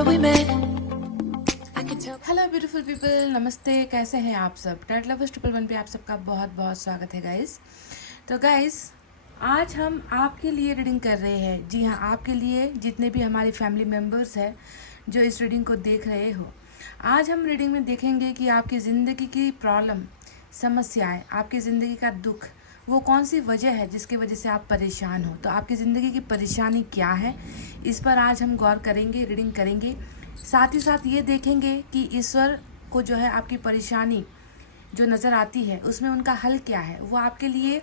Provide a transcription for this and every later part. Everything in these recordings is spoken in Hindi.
where we met. I can tell. Hello beautiful people, नमस्ते। कैसे हैं आप सब? टाइट लवर्स 111 पे आप सबका बहुत बहुत स्वागत है गाइस। तो गाइस, आज हम आपके लिए रीडिंग कर रहे हैं। जी हाँ, आपके लिए, जितने भी हमारी फैमिली मेम्बर्स हैं जो इस रीडिंग को देख रहे हो। आज हम रीडिंग में देखेंगे कि आपकी ज़िंदगी की प्रॉब्लम, समस्याएं, आपकी ज़िंदगी का दुख, वो कौन सी वजह है जिसकी वजह से आप परेशान हो। तो आपकी ज़िंदगी की परेशानी क्या है, इस पर आज हम गौर करेंगे, रीडिंग करेंगे। साथ ही साथ ये देखेंगे कि ईश्वर को जो है आपकी परेशानी जो नज़र आती है उसमें उनका हल क्या है, वो आपके लिए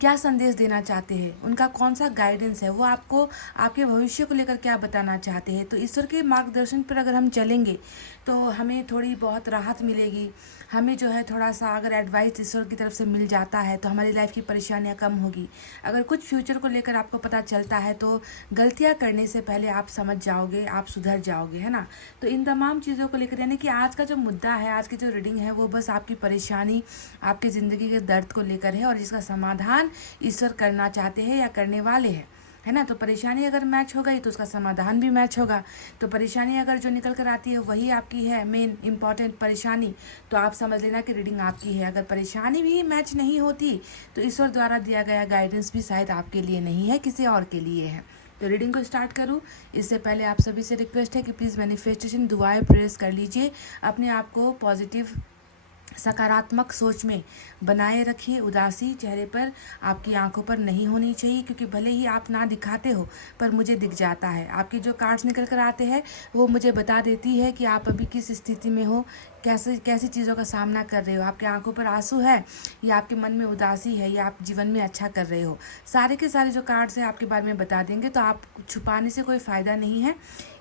क्या संदेश देना चाहते हैं, उनका कौन सा गाइडेंस है, वो आपको आपके भविष्य को लेकर क्या बताना चाहते हैं। तो ईश्वर के मार्गदर्शन पर अगर हम चलेंगे तो हमें थोड़ी बहुत राहत मिलेगी। हमें जो है थोड़ा सा अगर एडवाइस ईश्वर की तरफ से मिल जाता है तो हमारी लाइफ की परेशानियां कम होगी। अगर कुछ फ्यूचर को लेकर आपको पता चलता है तो गलतियां करने से पहले आप समझ जाओगे, आप सुधर जाओगे, है ना। तो इन तमाम चीज़ों को लेकर, यानी कि आज का जो मुद्दा है, आज की जो रीडिंग है, वो बस आपकी परेशानी, आपकी ज़िंदगी के दर्द को लेकर है और जिसका समाधान ईश्वर करना चाहते हैं या करने वाले हैं, है ना। तो परेशानी अगर मैच हो गई तो उसका समाधान भी मैच होगा। तो परेशानी अगर जो निकल कर आती है वही आपकी है, मेन इम्पॉर्टेंट परेशानी, तो आप समझ लेना कि रीडिंग आपकी है। अगर परेशानी भी मैच नहीं होती तो ईश्वर द्वारा दिया गया गाइडेंस भी शायद आपके लिए नहीं है, किसी और के लिए है। तो रीडिंग को स्टार्ट करूँ इससे पहले आप सभी से रिक्वेस्ट है कि प्लीज़ मैनिफेस्टेशन, दुआएं, प्रेयर्स कर लीजिए। अपने आप को पॉजिटिव, सकारात्मक सोच में बनाए रखिए। उदासी चेहरे पर, आपकी आंखों पर नहीं होनी चाहिए, क्योंकि भले ही आप ना दिखाते हो पर मुझे दिख जाता है। आपके जो कार्ड्स निकल कर आते हैं वो मुझे बता देती है कि आप अभी किस स्थिति में हो, कैसे कैसी चीज़ों का सामना कर रहे हो। आपके आंखों पर आंसू है या आपके मन में उदासी है या आप जीवन में अच्छा कर रहे हो, सारे के सारे जो कार्ड्स हैं आपके बारे में बता देंगे। तो आप छुपाने से कोई फ़ायदा नहीं है।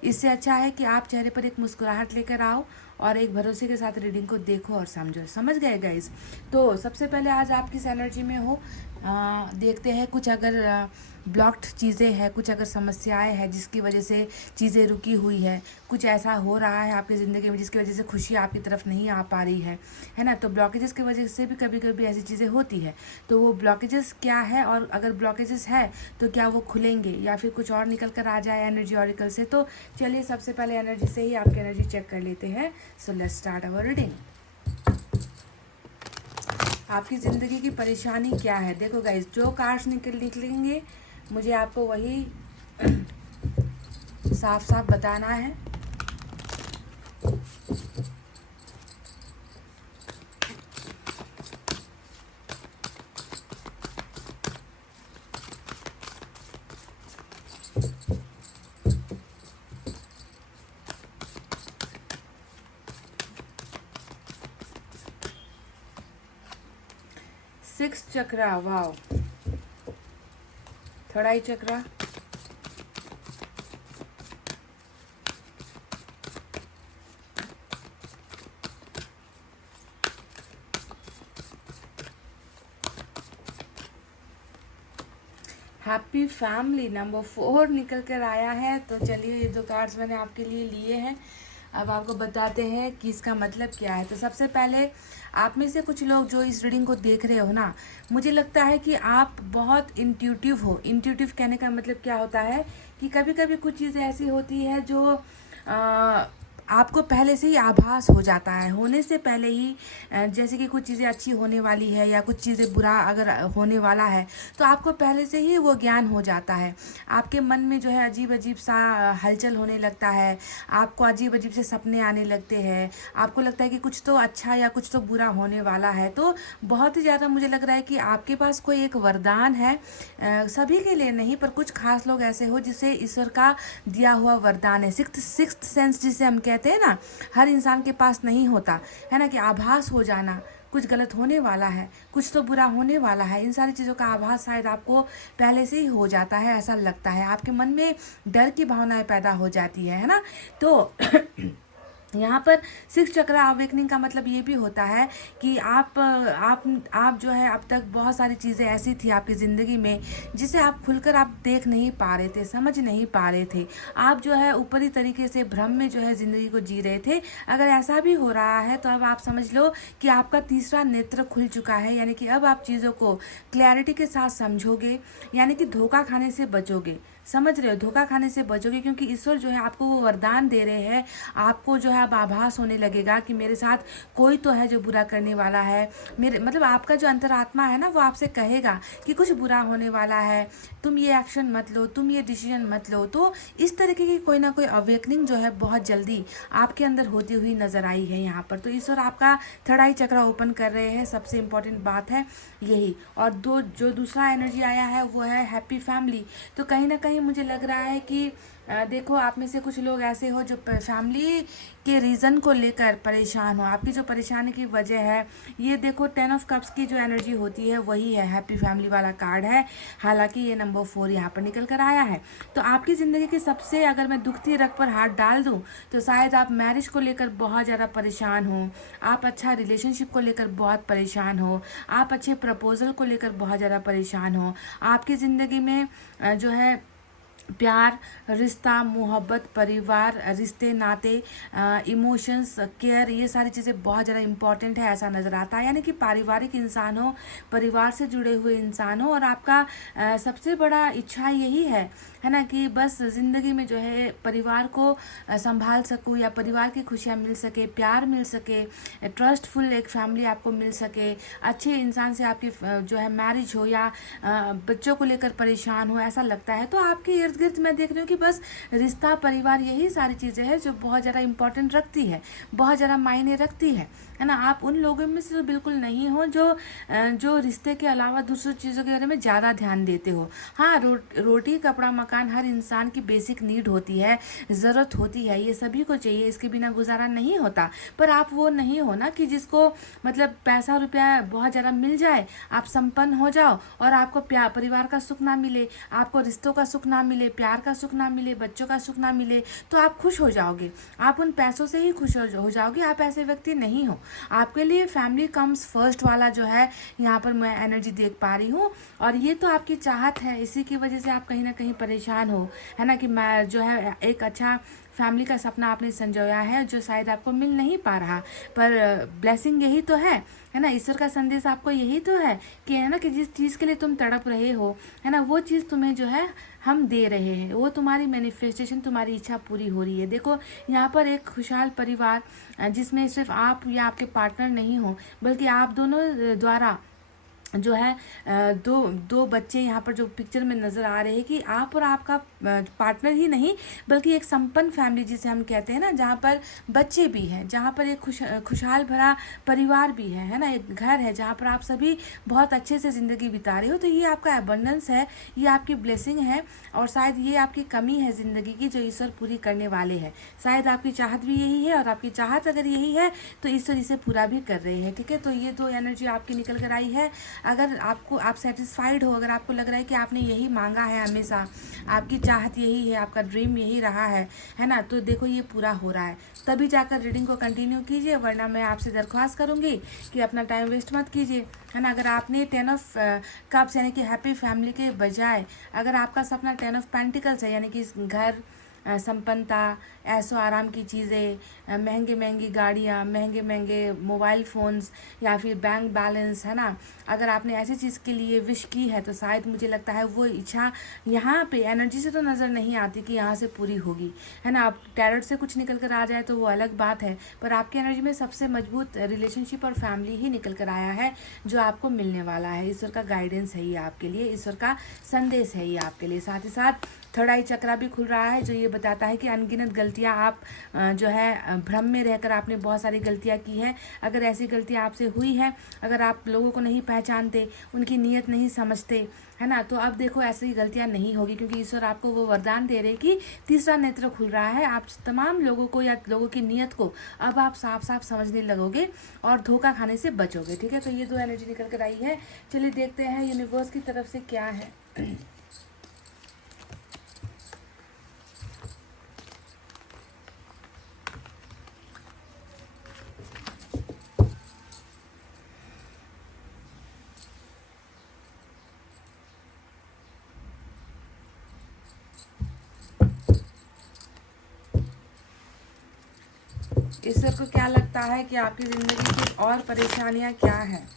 इससे अच्छा है कि आप चेहरे पर एक मुस्कुराहट लेकर आओ और एक भरोसे के साथ रीडिंग को देखो और समझो। समझ गए गाइज? तो सबसे पहले आज आप किस एनर्जी में हो देखते हैं। कुछ अगर ब्लॉक्ड चीज़ें हैं, कुछ अगर समस्याएं हैं जिसकी वजह से चीज़ें रुकी हुई है, कुछ ऐसा हो रहा है आपकी ज़िंदगी में जिसकी वजह से खुशी आपकी तरफ नहीं आ पा रही है ना। तो ब्लॉकेजेस की वजह से भी कभी कभी ऐसी चीज़ें होती है। तो वो ब्लॉकेजेस क्या है, और अगर ब्लॉकेजेस है तो क्या वो खुलेंगे या फिर कुछ और निकल कर आ जाए एनर्जी ऑरिकल से। तो चलिए सबसे पहले एनर्जी से ही आपकी एनर्जी चेक कर लेते हैं। So let's start our reading. आपकी ज़िंदगी की परेशानी क्या है? देखो गाइज, जो कार्ड्स निकलेंगे मुझे आपको वही साफ साफ बताना है। सिक्स चक्रा, वाव। थर्ड आई चक्रा, हैप्पी फैमिली, नंबर 4 निकल कर आया है। तो चलिए, ये दो कार्ड्स मैंने आपके लिए लिए हैं, अब आपको बताते हैं कि इसका मतलब क्या है। तो सबसे पहले, आप में से कुछ लोग जो इस रीडिंग को देख रहे हो ना, मुझे लगता है कि आप बहुत इंट्यूटिव हो। इंट्यूटिव कहने का मतलब क्या होता है कि कभी कभी कुछ चीज़ें ऐसी होती है जो आपको पहले से ही आभास हो जाता है, होने से पहले ही। जैसे कि कुछ चीज़ें अच्छी होने वाली है या कुछ चीज़ें बुरा अगर होने वाला है तो आपको पहले से ही वो ज्ञान हो जाता है। आपके मन में जो है अजीब अजीब सा हलचल होने लगता है, आपको अजीब अजीब से सपने आने लगते हैं, आपको लगता है कि कुछ तो अच्छा या कुछ तो बुरा होने वाला है। तो बहुत ही ज़्यादा मुझे लग रहा है कि आपके पास कोई एक वरदान है। सभी के लिए नहीं, पर कुछ खास लोग ऐसे हो जिसे ईश्वर का दिया हुआ वरदान है। सिक्स्थ सेंस जिसे हम कहते हैं ना, हर इंसान के पास नहीं होता है ना, कि आभास हो जाना कुछ गलत होने वाला है, कुछ तो बुरा होने वाला है। इन सारी चीज़ों का आभास शायद आपको पहले से ही हो जाता है, ऐसा लगता है। आपके मन में डर की भावनाएं पैदा हो जाती है ना। तो यहाँ पर सिक्स चक्र अवेकनिंग का मतलब ये भी होता है कि आप जो है अब तक बहुत सारी चीज़ें ऐसी थी आपकी ज़िंदगी में जिसे आप खुलकर आप देख नहीं पा रहे थे, समझ नहीं पा रहे थे। आप जो है ऊपरी तरीके से भ्रम में जो है ज़िंदगी को जी रहे थे। अगर ऐसा भी हो रहा है तो अब आप समझ लो कि आपका तीसरा नेत्र खुल चुका है, यानी कि अब आप चीज़ों को क्लैरिटी के साथ समझोगे, यानी कि धोखा खाने से बचोगे। समझ रहे हो, धोखा खाने से बचोगे, क्योंकि ईश्वर जो है आपको वो वरदान दे रहे हैं। आपको जो है अब आभास होने लगेगा कि मेरे साथ कोई तो है जो बुरा करने वाला है। मेरे मतलब आपका जो अंतरात्मा है ना, वो आपसे कहेगा कि कुछ बुरा होने वाला है, तुम ये एक्शन मत लो, तुम ये डिसीजन मत लो। तो इस तरीके की कोई ना कोई अवेकनिंग जो है बहुत जल्दी आपके अंदर होती हुई नजर आई है यहाँ पर। तो ईश्वर आपका थर्ड आई चक्र ओपन कर रहे हैं, सबसे इम्पोर्टेंट बात है यही। और जो दूसरा एनर्जी आया है वो है हैप्पी फैमिली। तो कहीं ना कहीं मुझे लग रहा है कि देखो, आप में से कुछ लोग ऐसे हो जो फैमिली के रीज़न को लेकर परेशान हो। आपकी जो परेशानी की वजह है, ये देखो 10 ऑफ कप्स की जो एनर्जी होती है वही है, हैप्पी फैमिली वाला कार्ड है। हालांकि ये नंबर 4 यहाँ पर निकल कर आया है। तो आपकी ज़िंदगी की सबसे, अगर मैं दुखती रग पर हाथ डाल दूँ, तो शायद आप मैरिज को लेकर बहुत ज़्यादा परेशान हो, आप अच्छा रिलेशनशिप को लेकर बहुत परेशान हो, आप अच्छे प्रपोजल को लेकर बहुत ज़्यादा परेशान हो। आपकी ज़िंदगी में जो है प्यार, रिश्ता, मोहब्बत, परिवार, रिश्ते, नाते, इमोशंस, केयर, ये सारी चीज़ें बहुत ज़्यादा इम्पॉर्टेंट है, ऐसा नज़र आता है। यानी कि पारिवारिक इंसान हो, परिवार से जुड़े हुए इंसान हो, और आपका सबसे बड़ा इच्छा यही है ना, कि बस ज़िंदगी में जो है परिवार को संभाल सकूं, या परिवार की खुशियाँ मिल सके, प्यार मिल सके, ट्रस्टफुल एक फैमिली आपको मिल सके, अच्छे इंसान से आपकी जो है मैरिज हो, या बच्चों को लेकर परेशान हो, ऐसा लगता है। तो आपके इर्द गिर्द मैं देख रही हूँ कि बस रिश्ता, परिवार, यही सारी चीज़ें हैं जो बहुत ज़्यादा इंपॉर्टेंट रखती है, बहुत ज़्यादा मायने रखती है ना। आप उन लोगों में से तो बिल्कुल नहीं हो जो रिश्ते के अलावा दूसरी चीज़ों के बारे में ज़्यादा ध्यान देते हो। हाँ, रोटी, कपड़ा, मकान हर इंसान की बेसिक नीड होती है, ज़रूरत होती है, ये सभी को चाहिए, इसके बिना गुजारा नहीं होता। पर आप वो नहीं हो ना कि जिसको मतलब पैसा रुपया बहुत ज़्यादा मिल जाए, आप संपन्न हो जाओ, और आपको परिवार का सुख ना मिले, आपको रिश्तों का सुख ना मिले, प्यार का सुख ना मिले, बच्चों का सुख ना मिले, तो आप खुश हो जाओगे, आप उन पैसों से ही खुश हो जाओगे। आप ऐसे व्यक्ति नहीं हो। आपके लिए फैमिली कम्स फर्स्ट वाला जो है यहाँ पर मैं एनर्जी देख पा रही हूँ, और ये तो आपकी चाहत है, इसी की वजह से आप कहीं ना कहीं परेशान हो, है ना, कि मैं जो है एक अच्छा फैमिली का सपना आपने संजोया है जो शायद आपको मिल नहीं पा रहा। पर ब्लेसिंग यही तो है ना, ईश्वर का संदेश आपको यही तो है कि, है ना, कि जिस चीज़ के लिए तुम तड़प रहे हो, है ना, वो चीज़ तुम्हें जो है हम दे रहे हैं, वो तुम्हारी मैनिफेस्टेशन, तुम्हारी इच्छा पूरी हो रही है। देखो, यहाँ पर एक खुशहाल परिवार जिसमें सिर्फ आप या आपके पार्टनर नहीं हो, बल्कि आप दोनों द्वारा जो है दो बच्चे यहाँ पर जो पिक्चर में नज़र आ रहे हैं, कि आप और आपका पार्टनर ही नहीं, बल्कि एक संपन्न फैमिली जिसे हम कहते हैं ना, जहाँ पर बच्चे भी हैं, जहाँ पर एक खुशहाल भरा परिवार भी है ना, एक घर है जहाँ पर आप सभी बहुत अच्छे से ज़िंदगी बिता रहे हो। तो ये आपका एबंडेंस है, ये आपकी ब्लेसिंग है, और शायद ये आपकी कमी है ज़िंदगी की जो ईश्वर पूरी करने वाले हैं। शायद आपकी चाहत भी यही है, और आपकी चाहत अगर यही है तो ईश्वर इसे पूरा भी कर रहे हैं। ठीक है, तो ये दो एनर्जी आपकी निकल कर आई है। अगर आप सेटिस्फाइड हो, अगर आपको लग रहा है कि आपने यही मांगा है, हमेशा आपकी चाहत यही है, आपका ड्रीम यही रहा है ना, तो देखो ये पूरा हो रहा है, तभी जाकर रीडिंग को कंटिन्यू कीजिए, वरना मैं आपसे दरख्वास्त करूंगी कि अपना टाइम वेस्ट मत कीजिए, है ना। अगर आपने 10 ऑफ कप्स यानी कि हैप्पी फैमिली के बजाय अगर आपका सपना 10 ऑफ पेंटिकल्स है, यानी कि घर, संपन्नता, ऐसो आराम की चीज़ें, महंगे महंगी गाड़ियाँ, महंगे महंगे मोबाइल फ़ोन्स, या फिर बैंक बैलेंस, है ना, अगर आपने ऐसी चीज़ के लिए विश की है, तो शायद मुझे लगता है वो इच्छा यहाँ पे एनर्जी से तो नज़र नहीं आती कि यहाँ से पूरी होगी, है ना। अब टैरोट से कुछ निकल कर आ जाए तो वो अलग बात है, पर आपकी एनर्जी में सबसे मजबूत रिलेशनशिप और फैमिली ही निकल कर आया है जो आपको मिलने वाला है। ईश्वर का गाइडेंस है ये आपके लिए, ईश्वर का संदेश है ये आपके लिए। साथ ही साथ थर्ड आई चक्रा भी खुल रहा है, जो ये बताता है कि अनगिनत गलतियां आप जो है भ्रम में रहकर आपने बहुत सारी गलतियां की है। अगर ऐसी गलतियां आपसे हुई है, अगर आप लोगों को नहीं पहचानते, उनकी नीयत नहीं समझते, है ना, तो अब देखो ऐसी गलतियां नहीं होगी, क्योंकि ईश्वर आपको वो वरदान दे रहे कि तीसरा नेत्र खुल रहा है। आप तमाम लोगों को या लोगों की नीयत को अब आप साफ साफ समझने लगोगे और धोखा खाने से बचोगे। ठीक है, तो ये दो एनर्जी निकल कर आई है। चलिए देखते हैं यूनिवर्स की तरफ से क्या है। ईश्वर को क्या लगता है कि आपकी ज़िंदगी की और परेशानियां क्या हैं?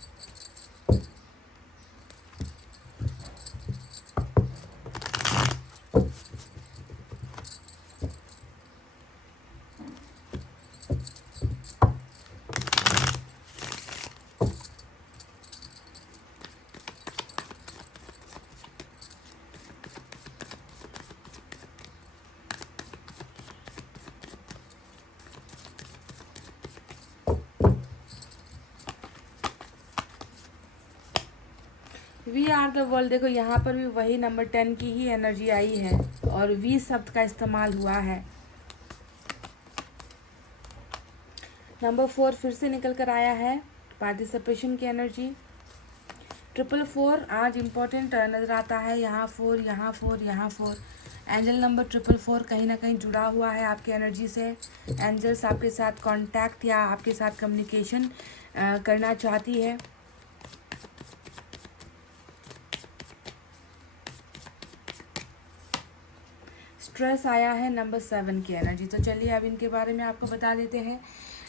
वी आर द वर्ल्ड, देखो यहाँ पर भी वही नंबर 10 की ही एनर्जी आई है और वी शब्द का इस्तेमाल हुआ है। नंबर 4 फिर से निकल कर आया है, पार्टिसिपेशन की एनर्जी। 444 आज इम्पोर्टेंट नज़र आता है, यहाँ 4, यहाँ 4, यहाँ 4। एंजल नंबर 444 कहीं ना कहीं जुड़ा हुआ है आपकी एनर्जी से। एंजल्स आपके साथ कांटेक्ट या आपके साथ कम्युनिकेशन करना चाहती है। स्ट्रेस आया है नंबर 7 की एनर्जी। तो चलिए अब इनके बारे में आपको बता देते हैं।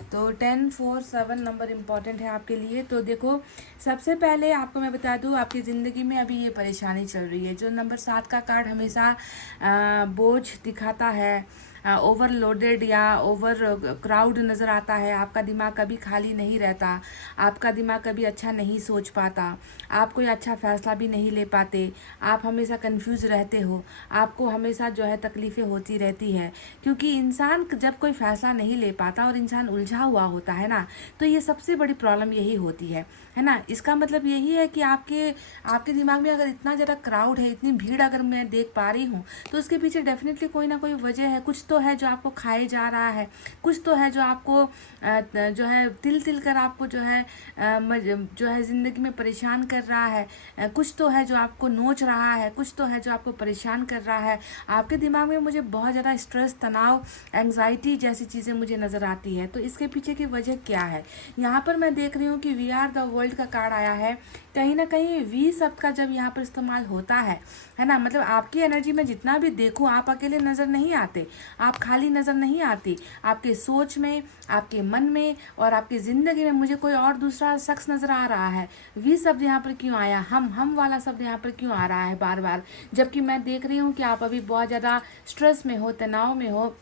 तो 10, 4, 7 नंबर इम्पॉर्टेंट है आपके लिए। तो देखो सबसे पहले आपको मैं बता दूं, आपकी ज़िंदगी में अभी ये परेशानी चल रही है। जो नंबर 7 का कार्ड हमेशा बोझ दिखाता है, ओवरलोडेड या ओवर क्राउड नज़र आता है। आपका दिमाग कभी खाली नहीं रहता, आपका दिमाग कभी अच्छा नहीं सोच पाता, आप कोई अच्छा फ़ैसला भी नहीं ले पाते, आप हमेशा कंफ्यूज रहते हो, आपको हमेशा जो है तकलीफ़ें होती रहती है। क्योंकि इंसान जब कोई फ़ैसला नहीं ले पाता और इंसान उलझा हुआ होता है ना, तो ये सबसे बड़ी प्रॉब्लम यही होती है ना। इसका मतलब यही है कि आपके दिमाग में अगर इतना ज़्यादा क्राउड है, इतनी भीड़ अगर मैं देख पा रही हूँ, तो उसके पीछे डेफिनेटली कोई ना कोई वजह है। कुछ तो है जो आपको खाए जा रहा है, कुछ तो है जो आपको जो है तिल तिल कर आपको जो है ज़िंदगी में परेशान कर रहा है, कुछ तो है जो आपको नोच रहा है, कुछ तो है जो आपको परेशान कर रहा है। आपके दिमाग में मुझे बहुत ज़्यादा स्ट्रेस, तनाव, एंग्जाइटी जैसी चीज़ें मुझे नज़र आती है। तो इसके पीछे की वजह क्या है? यहाँ पर मैं देख रही हूँ कि वी आर द वर्ल्ड का कार्ड आया है। कहीं ना कहीं वी शब्द का जब यहाँ पर इस्तेमाल होता है ना, मतलब आपकी एनर्जी में जितना भी देखूँ, आप अकेले नज़र नहीं आते, आप खाली नज़र नहीं आती। आपके सोच में, आपके मन में और आपकी ज़िंदगी में मुझे कोई और दूसरा शख्स नज़र आ रहा है। वी शब्द यहाँ पर क्यों आया? हम वाला शब्द यहाँ पर क्यों आ रहा है बार बार? जबकि मैं देख रही हूँ कि आप अभी बहुत ज़्यादा स्ट्रेस में हो, तनाव में हो,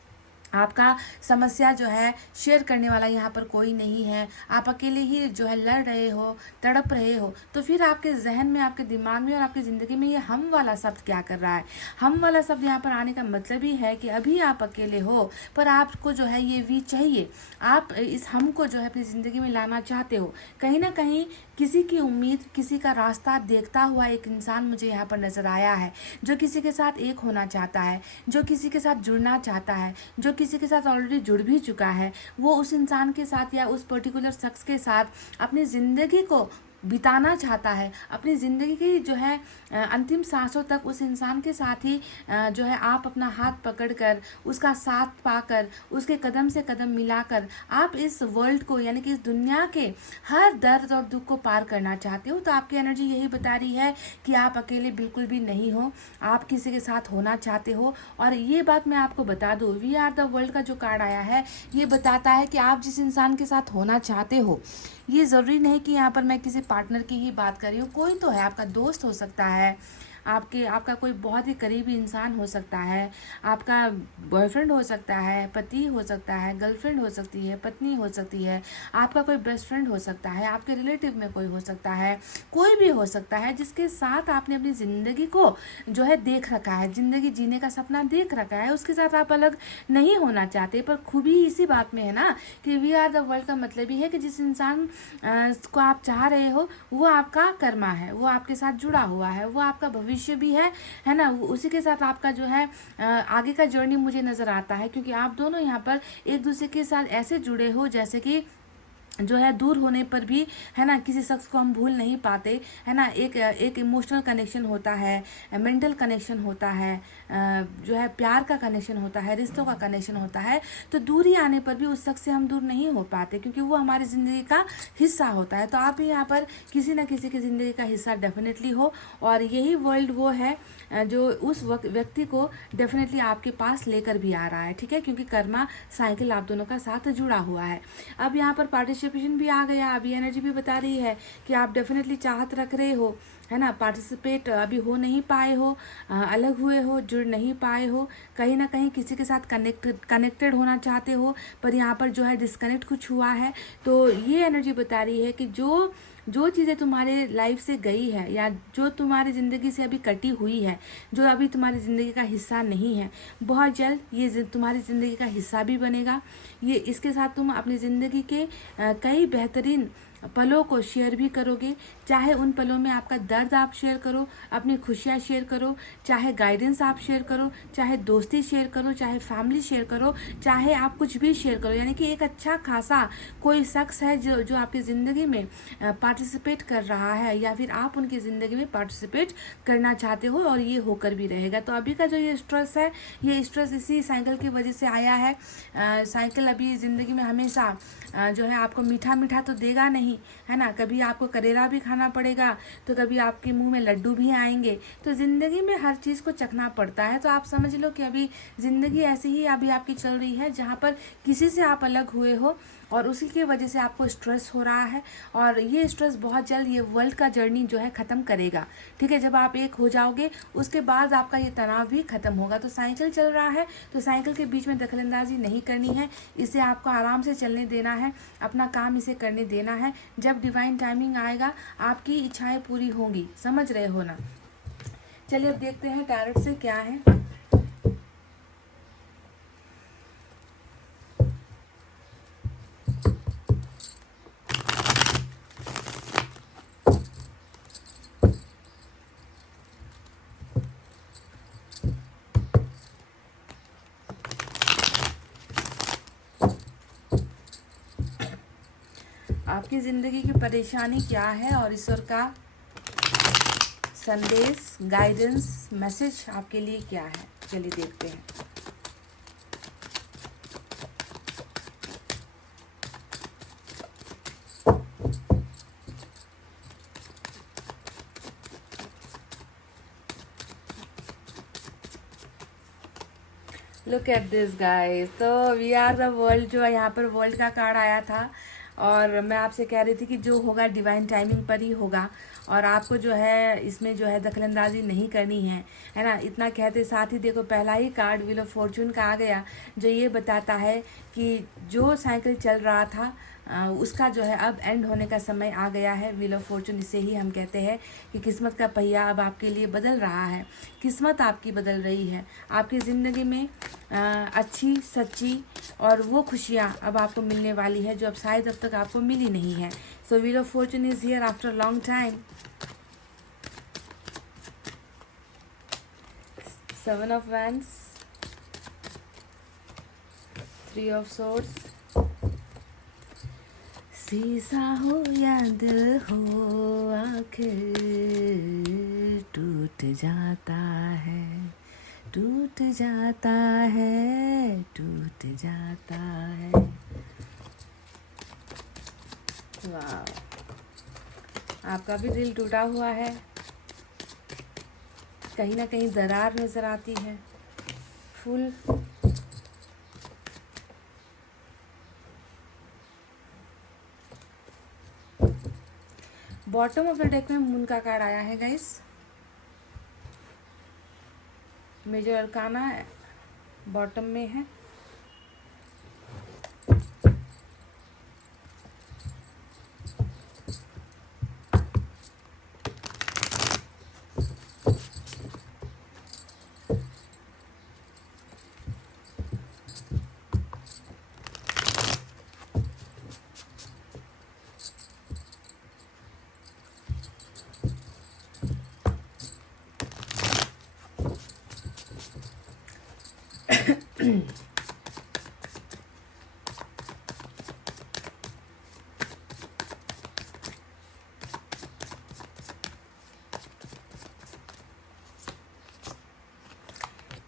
आपका समस्या जो है शेयर करने वाला यहाँ पर कोई नहीं है, आप अकेले ही जो है लड़ रहे हो, तड़प रहे हो। तो फिर आपके जहन में, आपके दिमाग में और आपकी ज़िंदगी में ये हम वाला शब्द क्या कर रहा है? हम वाला शब्द यहाँ पर आने का मतलब ही है कि अभी आप अकेले हो, पर आपको जो है ये वी चाहिए। आप इस हम को जो है अपनी ज़िंदगी में लाना चाहते हो। कहीं ना कहीं किसी की उम्मीद, किसी का रास्ता देखता हुआ एक इंसान मुझे यहाँ पर नज़र आया है, जो किसी के साथ एक होना चाहता है, जो किसी के साथ जुड़ना चाहता है, जो किसी के साथ ऑलरेडी जुड़ भी चुका है। वो उस इंसान के साथ या उस पर्टिकुलर शख्स के साथ अपनी ज़िंदगी को बिताना चाहता है, अपनी ज़िंदगी की जो है अंतिम सांसों तक उस इंसान के साथ ही जो है आप अपना हाथ पकड़कर, उसका साथ पाकर, उसके कदम से कदम मिलाकर आप इस वर्ल्ड को, यानी कि इस दुनिया के हर दर्द और दुख को पार करना चाहते हो। तो आपकी एनर्जी यही बता रही है कि आप अकेले बिल्कुल भी नहीं हो, आप किसी के साथ होना चाहते हो। और ये बात मैं आपको बता दूँ, वी आर द वर्ल्ड का जो कार्ड आया है, ये बताता है कि आप जिस इंसान के साथ होना चाहते हो, ये ज़रूरी नहीं कि यहाँ पर मैं किसी पार्टनर की ही बात कर रही हूँ। कोई तो है, आपका दोस्त हो सकता है, आपका कोई बहुत ही करीबी इंसान हो सकता है, आपका बॉयफ्रेंड हो सकता है, पति हो सकता है, गर्लफ्रेंड हो सकती है, पत्नी हो सकती है, आपका कोई बेस्ट फ्रेंड हो सकता है, आपके रिलेटिव में कोई हो सकता है, कोई भी हो सकता है जिसके साथ आपने अपनी ज़िंदगी को जो है देख रखा है, ज़िंदगी जीने का सपना देख रखा है, उसके साथ आप अलग नहीं होना चाहते। पर खूबी इसी बात में है ना कि वी आर द वर्ल्ड का मतलब ही है कि जिस इंसान को आप चाह रहे हो, वो आपका कर्मा है, वो आपके साथ जुड़ा हुआ है, वो आपका भविष्य भी है ना, उसी के साथ आपका जो है आगे का जर्नी मुझे नज़र आता है। क्योंकि आप दोनों यहाँ पर एक दूसरे के साथ ऐसे जुड़े हो जैसे कि जो है दूर होने पर भी, है ना, किसी शख्स को हम भूल नहीं पाते, है ना। एक इमोशनल कनेक्शन होता है, मेंटल कनेक्शन होता है, जो है प्यार का कनेक्शन होता है, रिश्तों का कनेक्शन होता है। तो दूरी आने पर भी उस शख्स से हम दूर नहीं हो पाते, क्योंकि वो हमारी ज़िंदगी का हिस्सा होता है। तो आप भी यहाँ पर किसी न किसी की ज़िंदगी का हिस्सा डेफिनेटली हो, और यही वर्ल्ड वो है जो उस व्यक्ति को डेफिनेटली आपके पास लेकर भी आ रहा है, ठीक है, क्योंकि कर्मा साइकिल आप दोनों का साथ जुड़ा हुआ है। अब यहाँ पर पार्टिसिपेशन भी आ गया। अभी एनर्जी भी बता रही है कि आप डेफिनेटली चाहत रख रहे हो, है ना, पार्टिसिपेट अभी हो नहीं पाए हो, अलग हुए हो, जुड़ नहीं पाए हो, कहीं ना कहीं किसी के साथ कनेक्टेड होना चाहते हो, पर यहाँ पर जो है डिस्कनेक्ट कुछ हुआ है। तो ये एनर्जी बता रही है कि जो चीज़ें तुम्हारे लाइफ से गई है, या जो तुम्हारी ज़िंदगी से अभी कटी हुई है, जो अभी तुम्हारी ज़िंदगी का हिस्सा नहीं है, बहुत जल्द ये तुम्हारी ज़िंदगी का हिस्सा भी बनेगा। ये इसके साथ तुम अपनी ज़िंदगी के कई बेहतरीन पलों को शेयर भी करोगे, चाहे उन पलों में आपका दर्द आप शेयर करो, अपनी खुशियाँ शेयर करो, चाहे गाइडेंस आप शेयर करो, चाहे दोस्ती शेयर करो, चाहे फैमिली शेयर करो, चाहे आप कुछ भी शेयर करो। यानी कि एक अच्छा खासा कोई शख्स है जो आपकी ज़िंदगी में पार्टिसिपेट कर रहा है, या फिर आप उनकी ज़िंदगी में पार्टिसिपेट करना चाहते हो, और ये होकर भी रहेगा। तो अभी का जो ये स्ट्रेस है, ये स्ट्रेस इसी साइकिल की वजह से आया है। साइकिल अभी ज़िंदगी में हमेशा जो है आपको मीठा मीठा तो देगा नहीं, है ना। कभी आपको करेला भी खाना पड़ेगा, तो कभी आपके मुंह में लड्डू भी आएंगे। तो ज़िंदगी में हर चीज़ को चखना पड़ता है। तो आप समझ लो कि अभी ज़िंदगी ऐसी ही अभी आपकी चल रही है, जहाँ पर किसी से आप अलग हुए हो और उसी की वजह से आपको स्ट्रेस हो रहा है। और ये स्ट्रेस बहुत जल्द ये वर्ल्ड का जर्नी जो है ख़त्म करेगा, ठीक है। जब आप एक हो जाओगे, उसके बाद आपका ये तनाव भी ख़त्म होगा। तो साइकिल चल रहा है, तो साइकिल के बीच में दखलंदाजी नहीं करनी है, इसे आपको आराम से चलने देना है, अपना काम इसे करने देना है। जब डिवाइन टाइमिंग आएगा, आपकी इच्छाएं पूरी होंगी, समझ रहे हो ना। चलिए अब देखते हैं टैरोट से क्या है। आपकी ज़िंदगी की परेशानी क्या है और ईश्वर का संदेश, गाइडेंस, मैसेज आपके लिए क्या है, चलिए देखते हैं। Look at this guys. तो वी आर द वर्ल्ड, जो है यहाँ पर वर्ल्ड का कार्ड आया था, और मैं आपसे कह रही थी कि जो होगा डिवाइन टाइमिंग पर ही होगा, और आपको जो है इसमें जो है दखलंदाजी नहीं करनी है ना। इतना कहते साथ ही देखो पहला ही कार्ड व्हील ऑफ फॉर्चून का आ गया, जो ये बताता है कि जो साइकिल चल रहा था उसका जो है अब एंड होने का समय आ गया है। व्हील ऑफ फॉर्चून इसे ही हम कहते हैं कि किस्मत का पहिया अब आपके लिए बदल रहा है, किस्मत आपकी बदल रही है। आपकी ज़िंदगी में अच्छी सच्ची और वो खुशियाँ अब आपको मिलने वाली है जो अब शायद अब तक आपको मिली नहीं है। So wheel of fortune is here after long time. 7 of Wands, 3 of Swords। शीशा हो या दिल हो, आखिर टूट जाता है, टूट जाता है, टूट जाता है। वाह, आपका भी दिल टूटा हुआ है, कहीं ना कहीं दरार नज़र आती है। Full bottom of the deck में मून का कार्ड आया है गाइस। मेजर अरकाना बॉटम में है।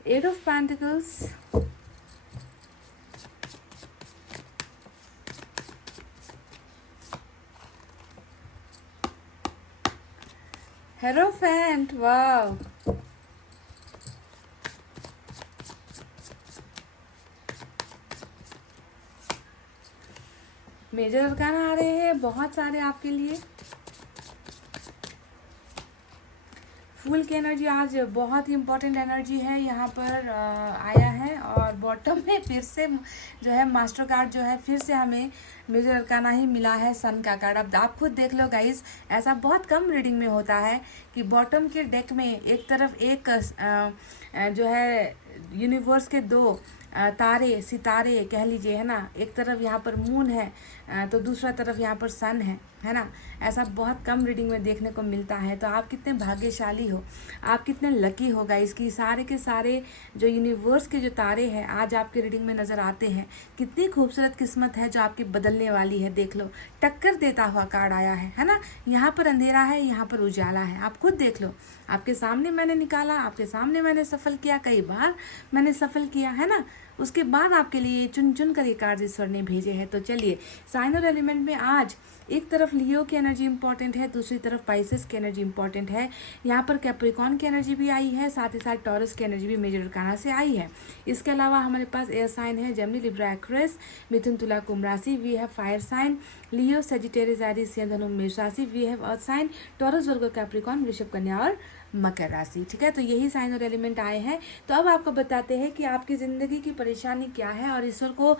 Eight of Pentacles, Hierophant, wow, major arcana आ रहे हैं बहुत सारे आपके लिए। फूल की एनर्जी आज बहुत ही इम्पोर्टेंट एनर्जी है यहाँ पर आया है। और बॉटम में फिर से जो है मास्टर कार्ड जो है फिर से हमें मेजर अरकाना ही मिला है, सन का कार्ड। अब आप खुद देख लो गाइस, ऐसा बहुत कम रीडिंग में होता है कि बॉटम के डेक में एक तरफ एक जो है यूनिवर्स के दो तारे सितारे कह लीजिए, है ना। एक तरफ यहाँ पर मून है, तो दूसरा तरफ यहाँ पर सन है ना। ऐसा बहुत कम रीडिंग में देखने को मिलता है। तो आप कितने भाग्यशाली हो, आप कितने लकी हो गाइस कि सारे के सारे जो यूनिवर्स के जो तारे हैं आज आपके रीडिंग में नज़र आते हैं। कितनी खूबसूरत किस्मत है जो आपकी बदलने वाली है। देख लो, टक्कर देता हुआ कार्ड आया है ना। यहाँ पर अंधेरा है, यहाँ पर उजाला है। आप खुद देख लो, आपके सामने मैंने निकाला, आपके सामने मैंने सफल किया, कई बार मैंने सफल किया है ना। उसके बाद आपके लिए चुन चुन कर ये कार्ड ईश्वर ने भेजे हैं। तो चलिए, साइन और एलिमेंट में आज एक तरफ लियो की एनर्जी इंपॉर्टेंट है, दूसरी तरफ पाइसेस की एनर्जी इंपॉर्टेंट है। यहाँ पर कैप्रिकॉर्न की एनर्जी भी आई है, साथ ही साथ टॉरस की एनर्जी भी मेजर अरकाना से आई है। इसके अलावा हमारे पास एयर साइन है Gemini, Libra, Aquarius, Mithun, Tula, Kumbh राशि। We have fire sign Leo, Sagittarius, Aries, Singh, Dhanu, Mesh राशि। We have earth sign Taurus, Virgo, Capricorn, Vrishabh, Kanya और मकर राशि। ठीक है, तो यही साइन और एलिमेंट आए हैं। तो अब आपको बताते हैं कि आपकी ज़िंदगी की परेशानी क्या है और ईश्वर को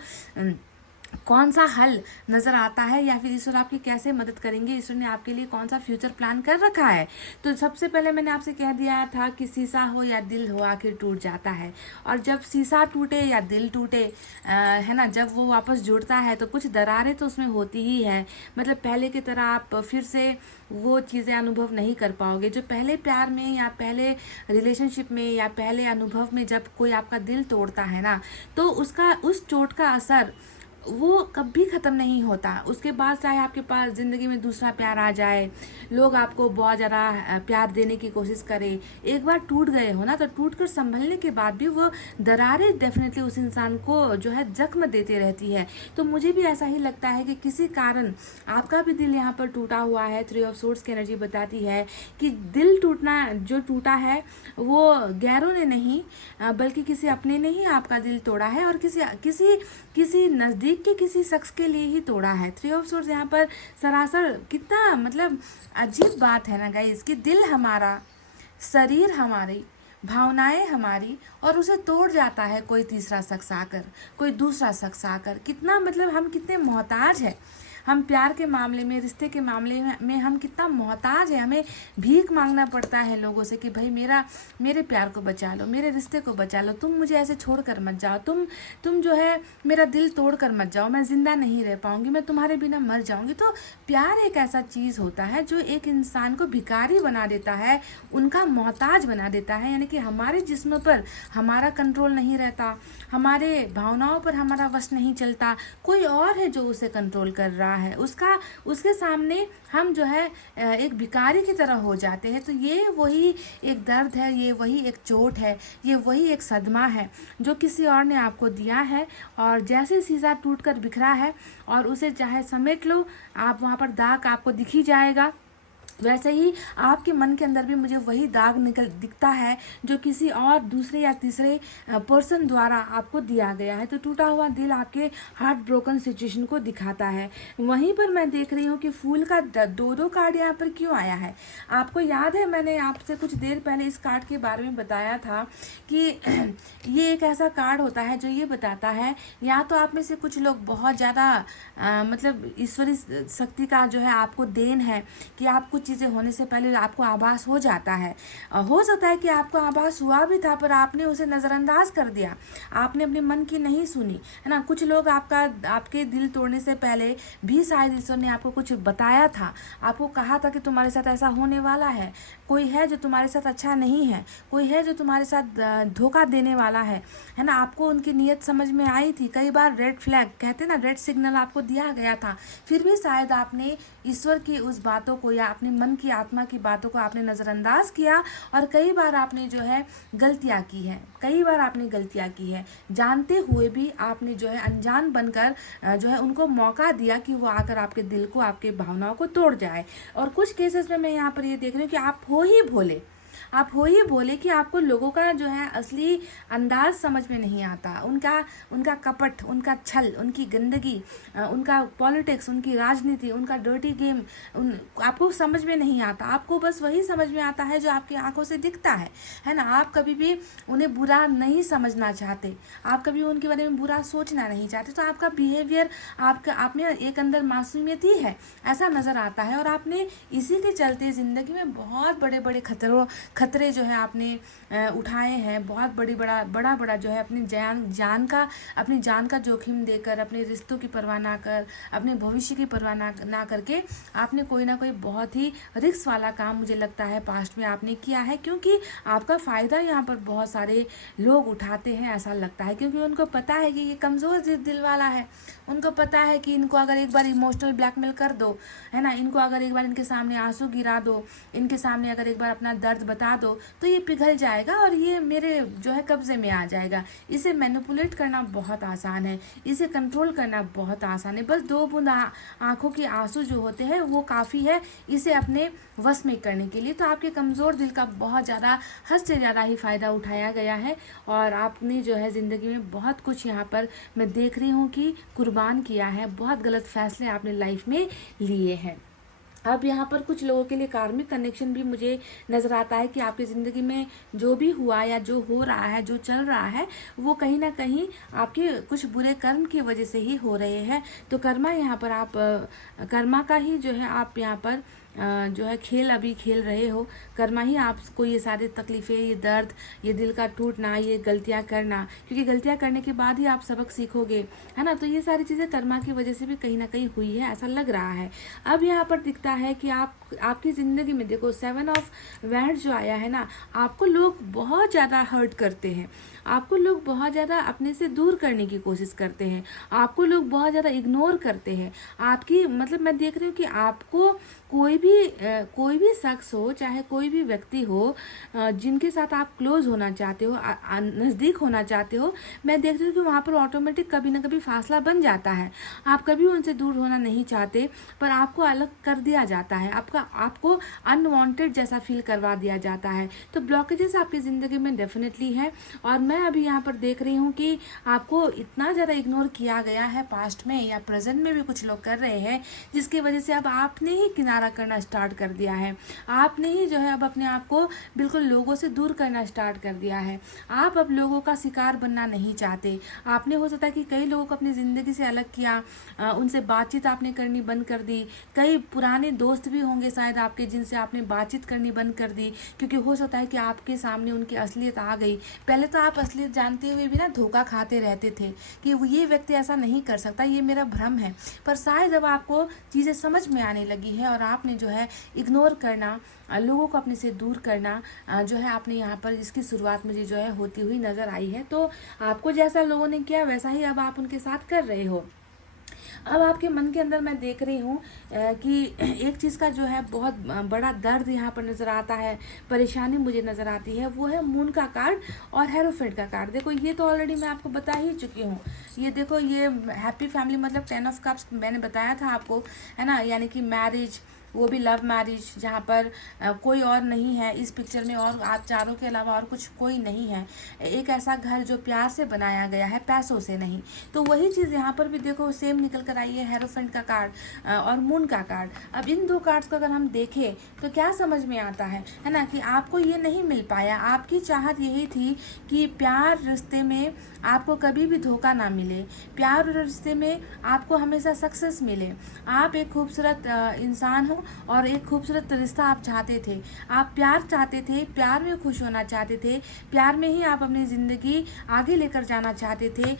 कौन सा हल नज़र आता है, या फिर ईश्वर आपकी कैसे मदद करेंगे, ईश्वर ने आपके लिए कौन सा फ्यूचर प्लान कर रखा है। तो सबसे पहले मैंने आपसे कह दिया था कि शीशा हो या दिल हो, आखिर टूट जाता है। और जब शीशा टूटे या दिल टूटे है ना, जब वो वापस जुड़ता है तो कुछ दरारें तो उसमें होती ही है। मतलब पहले की तरह आप फिर से वो चीज़ें अनुभव नहीं कर पाओगे जो पहले प्यार में या पहले रिलेशनशिप में या पहले अनुभव में जब कोई आपका दिल तोड़ता है ना, तो उसका उस चोट का असर वो कभी ख़त्म नहीं होता। उसके बाद चाहे आपके पास ज़िंदगी में दूसरा प्यार आ जाए, लोग आपको बहुत ज़्यादा प्यार देने की कोशिश करें, एक बार टूट गए हो ना, तो टूट कर संभलने के बाद भी वो दरारें डेफिनेटली उस इंसान को जो है जख्म देती रहती है। तो मुझे भी ऐसा ही लगता है कि किसी कारण आपका भी दिल यहाँ पर टूटा हुआ है। 3 ऑफ सोर्ड्स की एनर्जी बताती है कि दिल टूटना जो टूटा है वो गैरों ने नहीं बल्कि किसी अपने ने ही आपका दिल तोड़ा है, और किसी नज़दीक के किसी शख्स के लिए ही तोड़ा है। 3 ऑफ सोर्ड्स यहाँ पर सरासर कितना मतलब अजीब बात है ना गाइस, कि दिल हमारा, शरीर हमारी, भावनाएं हमारी, और उसे तोड़ जाता है कोई तीसरा शख्स आकर, कोई दूसरा शख्स आकर। कितना मतलब हम कितने मोहताज हैं। हम प्यार के मामले में, रिश्ते के मामले में हम कितना मोहताज है। हमें भीख मांगना पड़ता है लोगों से कि भाई मेरे प्यार को बचा लो, मेरे रिश्ते को बचा लो, तुम मुझे ऐसे छोड़ कर मत जाओ, तुम जो है मेरा दिल तोड़ कर मत जाओ, मैं ज़िंदा नहीं रह पाऊँगी, मैं तुम्हारे बिना मर जाऊँगी। तो प्यार एक ऐसा चीज़ होता है जो एक इंसान को भिखारी बना देता है, उनका मोहताज बना देता है। यानी कि हमारे जिस्म पर हमारा कंट्रोल नहीं रहता, हमारे भावनाओं पर हमारा वश नहीं चलता, कोई और है जो उसे कंट्रोल कर रहा है, उसके सामने हम जो है एक भिखारी की तरह हो जाते हैं। तो ये वही एक दर्द है, ये वही एक चोट है, ये वही एक सदमा है जो किसी और ने आपको दिया है। और जैसे शीशा टूटकर बिखरा है और उसे चाहे समेट लो, आप वहाँ पर दाग आपको दिख ही जाएगा। वैसे ही आपके मन के अंदर भी मुझे वही दाग दिखता है जो किसी और दूसरे या तीसरे पर्सन द्वारा आपको दिया गया है। तो टूटा हुआ दिल आपके हार्ट ब्रोकन सिचुएशन को दिखाता है। वहीं पर मैं देख रही हूँ कि फूल का 2 कार्ड यहाँ पर क्यों आया है। आपको याद है मैंने आपसे कुछ देर पहले इस कार्ड के बारे में बताया था कि ये एक ऐसा कार्ड होता है जो ये बताता है, या तो आप में से कुछ लोग बहुत ज़्यादा मतलब ईश्वरी शक्ति का जो है आपको देन है कि आप कुछ चीज़ें होने से पहले आपको आभास हो जाता है। हो सकता है कि आपको आभास हुआ भी था पर आपने उसे नज़रअंदाज कर दिया, आपने अपने मन की नहीं सुनी, है ना। कुछ लोग आपके दिल तोड़ने से पहले भी शायद ईश्वर ने आपको कुछ बताया था, आपको कहा था कि तुम्हारे साथ ऐसा होने वाला है, कोई है जो तुम्हारे साथ अच्छा नहीं है, कोई है जो तुम्हारे साथ धोखा देने वाला है ना। आपको उनकी नीयत समझ में आई थी। कई बार रेड फ्लैग कहते हैं ना, रेड सिग्नल आपको दिया गया था, फिर भी शायद आपने ईश्वर की उस बातों को या अपने मन की आत्मा की बातों को आपने नज़रअंदाज किया। और कई बार आपने जो है गलतियाँ की है, कई बार आपने गलतियाँ की है, जानते हुए भी आपने जो है अनजान बनकर जो है उनको मौका दिया कि वो आकर आपके दिल को, आपके भावनाओं को तोड़ जाए। और कुछ केसेस में मैं यहाँ पर ये देख रही हूँ कि आप हो ही भोले कि आपको लोगों का जो है असली अंदाज समझ में नहीं आता, उनका कपट, उनका छल, उनकी गंदगी, उनका पॉलिटिक्स, उनकी राजनीति, उनका डर्टी गेम आपको समझ में नहीं आता। आपको बस वही समझ में आता है जो आपकी आंखों से दिखता है ना। आप कभी भी उन्हें बुरा नहीं समझना चाहते, आप कभी उनके बारे में बुरा सोचना नहीं चाहते। तो आपका बिहेवियर, आप में एक अंदर मासूमियत ही है ऐसा नज़र आता है। और आपने इसी के चलते ज़िंदगी में बहुत बड़े बड़े खतरों खतरे जो है आपने उठाए हैं, बहुत बड़ा बड़ा जो है अपनी अपनी जान का जोखिम देकर, अपने रिश्तों की परवाह ना कर, अपने भविष्य की परवाह ना करके आपने कोई ना कोई बहुत ही रिस्क वाला काम मुझे लगता है पास्ट में आपने किया है, क्योंकि आपका फ़ायदा यहाँ पर बहुत सारे लोग उठाते हैं ऐसा लगता है, क्योंकि उनको पता है कि ये कमज़ोर दिल वाला है। उनको पता है कि इनको अगर एक बार इमोशनल ब्लैकमेल कर दो, है ना, इनको अगर एक बार इनके सामने आंसू गिरा दो, इनके सामने अगर एक बार अपना दर्द बता दो, तो ये पिघल जाएगा और ये मेरे जो है कब्जे में आ जाएगा। इसे मैनिपुलेट करना बहुत आसान है, इसे कंट्रोल करना बहुत आसान है। बस 2 बूंद आंखों के आंसू जो होते हैं वो काफ़ी है इसे अपने वश में करने के लिए। तो आपके कमज़ोर दिल का बहुत ज़्यादा, हद से ज़्यादा ही फ़ायदा उठाया गया है और आपने जो है ज़िंदगी में बहुत कुछ यहाँ पर मैं देख रही हूँ कि कुर्बान किया है, बहुत गलत फैसले आपने लाइफ में लिए हैं। अब यहाँ पर कुछ लोगों के लिए कार्मिक कनेक्शन भी मुझे नज़र आता है कि आपकी ज़िंदगी में जो भी हुआ या जो हो रहा है, जो चल रहा है, वो कहीं ना कहीं आपके कुछ बुरे कर्म की वजह से ही हो रहे हैं। तो कर्मा यहाँ पर आप कर्मा का ही जो है आप यहाँ पर जो है खेल अभी खेल रहे हो। कर्मा ही आपको ये सारी तकलीफ़ें, ये दर्द, ये दिल का टूटना, ये गलतियाँ करना, क्योंकि गलतियाँ करने के बाद ही आप सबक सीखोगे, है ना। तो ये सारी चीज़ें कर्मा की वजह से भी कहीं ना कहीं हुई है, ऐसा लग रहा है। अब यहाँ पर दिखता है कि आपकी ज़िंदगी में देखो 7 ऑफ वैंड्स जो आया है ना, आपको लोग बहुत ज़्यादा हर्ट करते हैं, आपको लोग बहुत ज़्यादा अपने से दूर करने की कोशिश करते हैं, आपको लोग बहुत ज़्यादा इग्नोर करते हैं। आपकी मतलब मैं देख रही हूँ कि आपको कोई भी शख्स हो, चाहे कोई भी व्यक्ति हो, जिनके साथ आप क्लोज होना चाहते हो, नज़दीक होना चाहते हो, मैं देख रही हूँ कि वहाँ पर ऑटोमेटिक कभी ना कभी फासला बन जाता है। आप कभी उनसे दूर होना नहीं चाहते, पर आपको अलग कर दिया जाता है, आपको अनवांटेड जैसा फील करवा दिया जाता है। तो ब्लॉकेजेस आपकी ज़िंदगी में डेफिनेटली है और मैं अभी यहाँ पर देख रही हूँ कि आपको इतना ज़्यादा इग्नोर किया गया है पास्ट में या प्रेजेंट में भी कुछ लोग कर रहे हैं, जिसकी वजह से अब आपने ही किनारा करना स्टार्ट कर दिया है। आपने ही जो है अब अपने आप को बिल्कुल लोगों से दूर करना स्टार्ट कर दिया है। आप अब लोगों का शिकार बनना नहीं चाहते। आपने हो सकता है कि कई लोगों को अपनी ज़िंदगी से अलग किया, उनसे बातचीत आपने करनी बंद कर दी। कई पुराने दोस्त भी होंगे शायद आपके, जिनसे आपने बातचीत करनी बंद कर दी, क्योंकि हो सकता है कि आपके सामने उनकी असलियत आ गई। पहले तो आप असलियत जानते हुए भी ना धोखा खाते रहते थे कि ये व्यक्ति ऐसा नहीं कर सकता, ये मेरा भ्रम है। पर शायद अब आपको चीज़ें समझ में आने लगी है और आपने जो है इग्नोर करना, लोगों को अपने से दूर करना जो है आपने यहाँ पर इसकी शुरुआत मुझे जो है होती हुई नज़र आई है। तो आपको जैसा लोगों ने किया वैसा ही अब आप उनके साथ कर रहे हो। अब आपके मन के अंदर मैं देख रही हूँ कि एक चीज़ का जो है बहुत बड़ा दर्द यहाँ पर नज़र आता है, परेशानी मुझे नज़र आती है, वो है मून का कार्ड और हेरोफेंट का कार्ड। देखो ये तो ऑलरेडी मैं आपको बता ही चुकी हूँ। ये देखो, ये हैप्पी फैमिली मतलब 10 ऑफ कप्स मैंने बताया था आपको, है ना, यानी कि मैरिज, वो भी लव मैरिज, जहाँ पर कोई और नहीं है इस पिक्चर में, और आप चारों के अलावा और कुछ कोई नहीं है। एक ऐसा घर जो प्यार से बनाया गया है, पैसों से नहीं। तो वही चीज़ यहाँ पर भी देखो सेम निकल कर आई है, हेरोफेंट का कार्ड और मून का कार्ड। अब इन 2 कार्ड्स को अगर हम देखें तो क्या समझ में आता है ना, कि आपको ये नहीं मिल पाया। आपकी चाहत यही थी कि प्यार रिश्ते में आपको कभी भी धोखा ना मिले, प्यार और रिश्ते में आपको हमेशा सक्सेस मिले। आप एक खूबसूरत इंसान हो और एक खूबसूरत रिश्ता आप चाहते थे, आप प्यार चाहते थे, प्यार में खुश होना चाहते थे, प्यार में ही आप अपनी ज़िंदगी आगे लेकर जाना चाहते थे।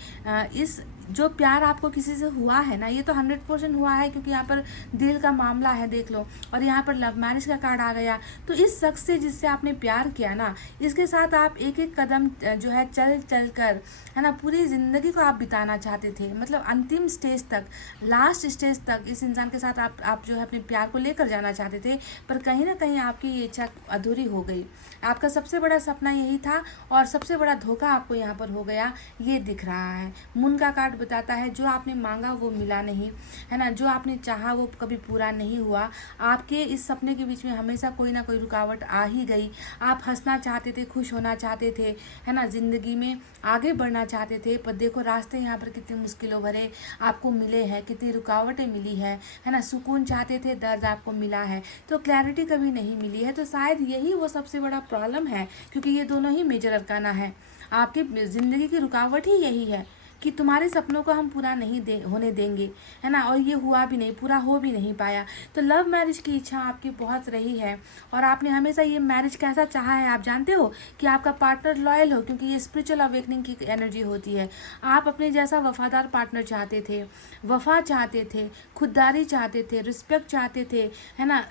इस जो प्यार आपको किसी से हुआ है ना, ये तो 100% हुआ है, क्योंकि यहाँ पर दिल का मामला है, देख लो। और यहाँ पर लव मैरिज का कार्ड आ गया। तो इस शख्स से जिससे आपने प्यार किया ना, इसके साथ आप एक एक कदम जो है चल कर, है ना, पूरी ज़िंदगी को आप बिताना चाहते थे। मतलब अंतिम स्टेज तक, लास्ट स्टेज तक इस इंसान के साथ आप जो है अपने प्यार को लेकर जाना चाहते थे। पर कहीं ना कहीं आपकी ये इच्छा अधूरी हो गई। आपका सबसे बड़ा सपना यही था और सबसे बड़ा धोखा आपको यहाँ पर हो गया, ये दिख रहा है। मून का कार्ड बताता है जो आपने मांगा वो मिला नहीं, है ना, जो आपने चाहा वो कभी पूरा नहीं हुआ। आपके इस सपने के बीच में हमेशा कोई ना कोई रुकावट आ ही गई। आप हंसना चाहते थे, खुश होना चाहते थे, है ना, ज़िंदगी में आगे बढ़ना चाहते थे, पर देखो रास्ते यहाँ पर कितने मुश्किलों भरे आपको मिले हैं, कितनी रुकावटें मिली है ना। सुकून चाहते थे, दर्द आपको मिला है, तो क्लैरिटी कभी नहीं मिली है। तो शायद यही वो सबसे बड़ा प्रॉब्लम है, क्योंकि ये दोनों ही मेजर अरकाना है। आपकी ज़िंदगी की रुकावट ही यही है कि तुम्हारे सपनों को हम पूरा नहीं होने देंगे, है ना, और ये हुआ भी नहीं, पूरा हो भी नहीं पाया। तो लव मैरिज की इच्छा आपकी बहुत रही है और आपने हमेशा ये मैरिज कैसा चाहा है, आप जानते हो कि आपका पार्टनर लॉयल हो, क्योंकि ये स्पिरिचुअल अवेकनिंग की एनर्जी होती है। आप अपने जैसा वफादार पार्टनर चाहते थे, वफा चाहते थे, खुददारी चाहते थे, रिस्पेक्ट चाहते थे, है ना।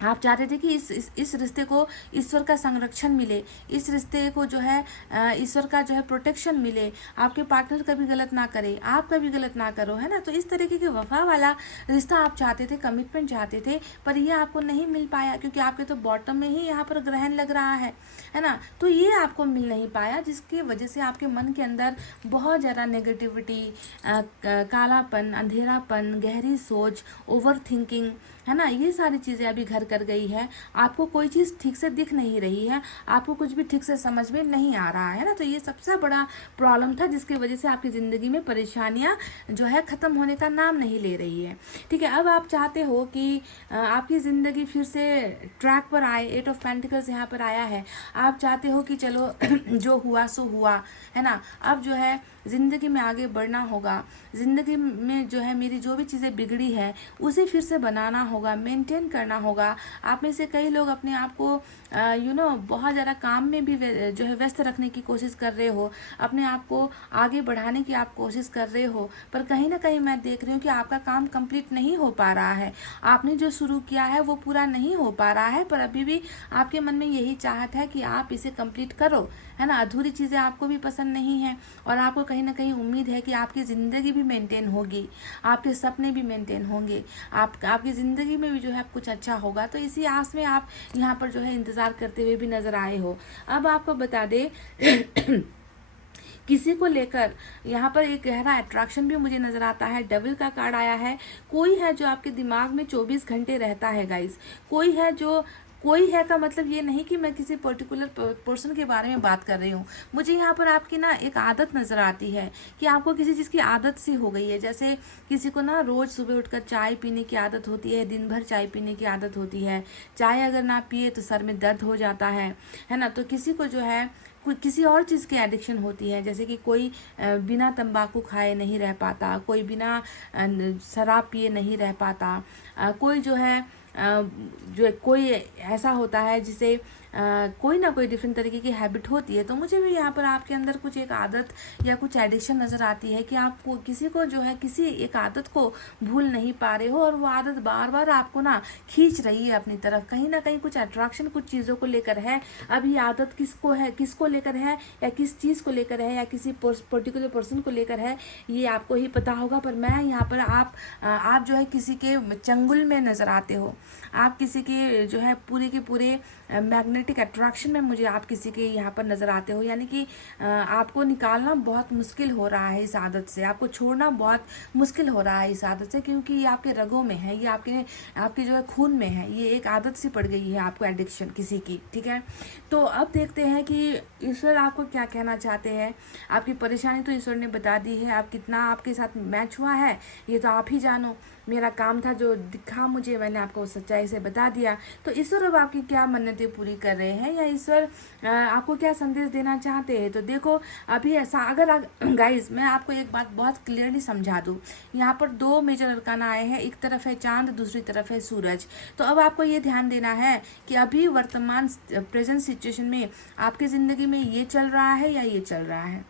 आप चाहते थे कि इस रिश्ते को ईश्वर का संरक्षण मिले, इस रिश्ते को जो है ईश्वर का जो है प्रोटेक्शन मिले, आपके पार्टनर कभी गलत ना करे, आप कभी गलत ना करो, है ना। तो इस तरीके के वफा वाला रिश्ता आप चाहते थे, कमिटमेंट चाहते थे, पर ये आपको नहीं मिल पाया क्योंकि आपके तो बॉटम में ही यहाँ पर ग्रहण लग रहा है ना। तो ये आपको मिल नहीं पाया, जिसकी वजह से आपके मन के अंदर बहुत ज़्यादा नेगेटिविटी, कालापन, अंधेरापन, गहरी सोच, ओवर थिंकिंग, है ना, ये सारी चीज़ें अभी घर कर गई है। आपको कोई चीज़ ठीक से दिख नहीं रही है, आपको कुछ भी ठीक से समझ में नहीं आ रहा है ना। तो ये सबसे बड़ा प्रॉब्लम था जिसकी वजह से आपकी ज़िंदगी में परेशानियां जो है ख़त्म होने का नाम नहीं ले रही है। ठीक है, अब आप चाहते हो कि आपकी ज़िंदगी फिर से ट्रैक पर आए। 8 ऑफ पेंटिकल्स यहाँ पर आया है। आप चाहते हो कि चलो जो हुआ सो हुआ, है ना, अब जो है ज़िंदगी में आगे बढ़ना होगा, ज़िंदगी में जो है मेरी जो भी चीज़ें बिगड़ी है उसे फिर से बनाना होगा, मेंटेन करना होगा। आप में से कई लोग अपने आप को बहुत ज़्यादा काम में भी जो है व्यस्त रखने की कोशिश कर रहे हो, अपने आप को आगे बढ़ाने की आप कोशिश कर रहे हो, पर कहीं ना कहीं मैं देख रही हूँ कि आपका काम कंप्लीट नहीं हो पा रहा है। आपने जो शुरू किया है वो पूरा नहीं हो पा रहा है, पर अभी भी आपके मन में यही चाहत है कि आप इसे कंप्लीट करो, है ना। अधूरी चीज़ें आपको भी पसंद नहीं है और आपको कहीं ना कहीं उम्मीद है कि आपकी ज़िंदगी भी मेंटेन होगी, आपके सपने भी मेंटेन होंगे, आपकी ज़िंदगी में भी जो है कुछ अच्छा होगा। तो इसी आस में आप यहाँ पर जो है इंतज़ार करते हुए भी नज़र आए हो। अब आपको बता दे किसी को लेकर यहाँ पर एक गहरा अट्रैक्शन भी मुझे नज़र आता है। डबल का कार्ड आया है। कोई है जो आपके दिमाग में 24 घंटे रहता है गाइस। कोई है का मतलब ये नहीं कि मैं किसी पर्टिकुलर पर्सन के बारे में बात कर रही हूँ। मुझे यहाँ पर आपकी ना एक आदत नज़र आती है कि आपको किसी चीज़ की आदत सी हो गई है। जैसे किसी को ना रोज़ सुबह उठकर चाय पीने की आदत होती है, दिन भर चाय पीने की आदत होती है। चाय अगर ना पिए तो सर में दर्द हो जाता है ना। तो किसी को जो है किसी और चीज़ की एडिक्शन होती है, जैसे कि कोई बिना तंबाकू खाए नहीं रह पाता, कोई बिना शराब पिए नहीं रह पाता, कोई जो है जो कोई ऐसा होता है जिसे कोई ना कोई डिफरेंट तरीके की हैबिट होती है। तो मुझे भी यहाँ पर आपके अंदर कुछ एक आदत या कुछ एडिक्शन नज़र आती है कि आपको किसी को जो है किसी एक आदत को भूल नहीं पा रहे हो और वो आदत बार बार आपको ना खींच रही है अपनी तरफ। कहीं ना कहीं कुछ अट्रैक्शन कुछ चीज़ों को लेकर है। अब ये आदत किसको लेकर है या किस चीज़ को लेकर है या किसी पर्टिकुलर पर्सन को लेकर है, ये आपको ही पता होगा। पर मैं यहाँ पर आप जो है किसी के चंगुल में नज़र आते हो, आप किसी के जो है पूरे के पूरे मैग्नेटिक अट्रैक्शन में मुझे आप किसी के यहाँ पर नज़र आते हो। यानी कि आपको निकालना बहुत मुश्किल हो रहा है इस आदत से, आपको छोड़ना बहुत मुश्किल हो रहा है इस आदत से, क्योंकि ये आपके रगों में है, ये आपके जो है खून में है। ये एक आदत सी पड़ गई है आपको, एडिक्शन किसी की। ठीक है, तो अब देखते हैं कि ईश्वर आपको क्या कहना चाहते हैं। आपकी परेशानी तो ईश्वर ने बता दी है, आप कितना आपके साथ मैच हुआ है ये तो आप ही जानो। मेरा काम था जो दिखा मुझे, मैंने आपको सच्चाई से बता दिया। तो ईश्वर अब आपकी क्या मन्नतें पूरी कर रहे हैं या ईश्वर आपको क्या संदेश देना चाहते हैं। तो देखो अभी ऐसा अगर गाइज मैं आपको एक बात बहुत क्लियरली समझा दूँ। यहाँ पर 2 मेजर अरकाना आए हैं, एक तरफ है चांद, दूसरी तरफ है सूरज। तो अब आपको ये ध्यान देना है कि अभी वर्तमान प्रेजेंट सिचुएशन में आपकी ज़िंदगी में ये चल रहा है या ये चल रहा है